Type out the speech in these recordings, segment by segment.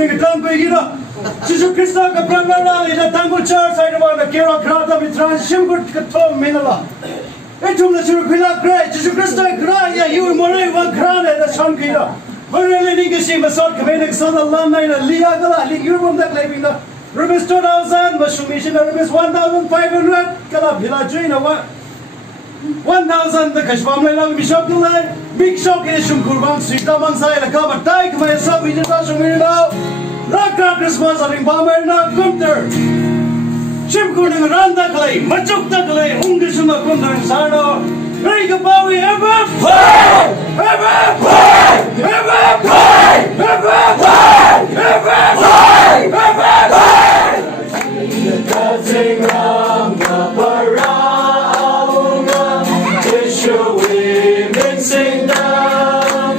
nigga Tangkhul hira. Jesus Christ ka pranala ila Tangkhul church Hyderabad na kera krata mitran shimgut kathom minala. Etum na shuru khila kray Jesus Christ kray ya you more one krane da shan khila. Marele ni kisi masot kmenek son Allah na ila liya kala li yurum da claiming da. Rupees 2,000 mashumishin rupees 1,500 kala bhila join wa 1,000 the kashbam lai lang bishop nulai big shop ke shum kurban sita man sai la ka batai kma sab bijata shumir na rakka Christmas aring bamer na kumter shim kuning randa klai machuk ta klai ungishma kumter sano rei ka bawi ever Dancing round the parang, women sing down.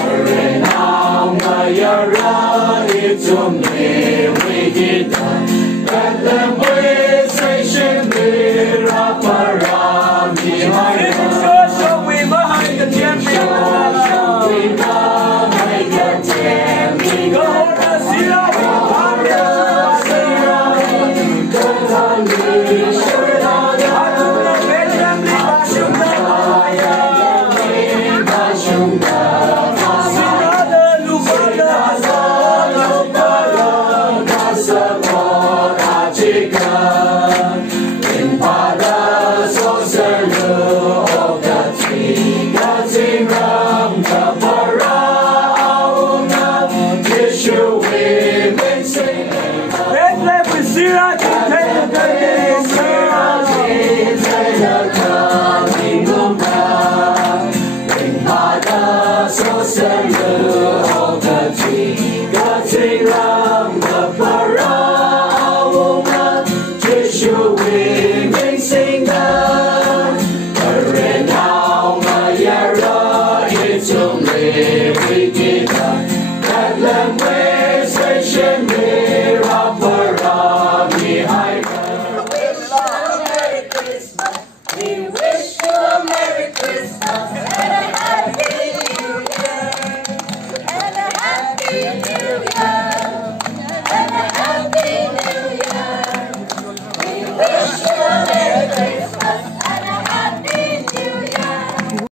Orenang mayara itum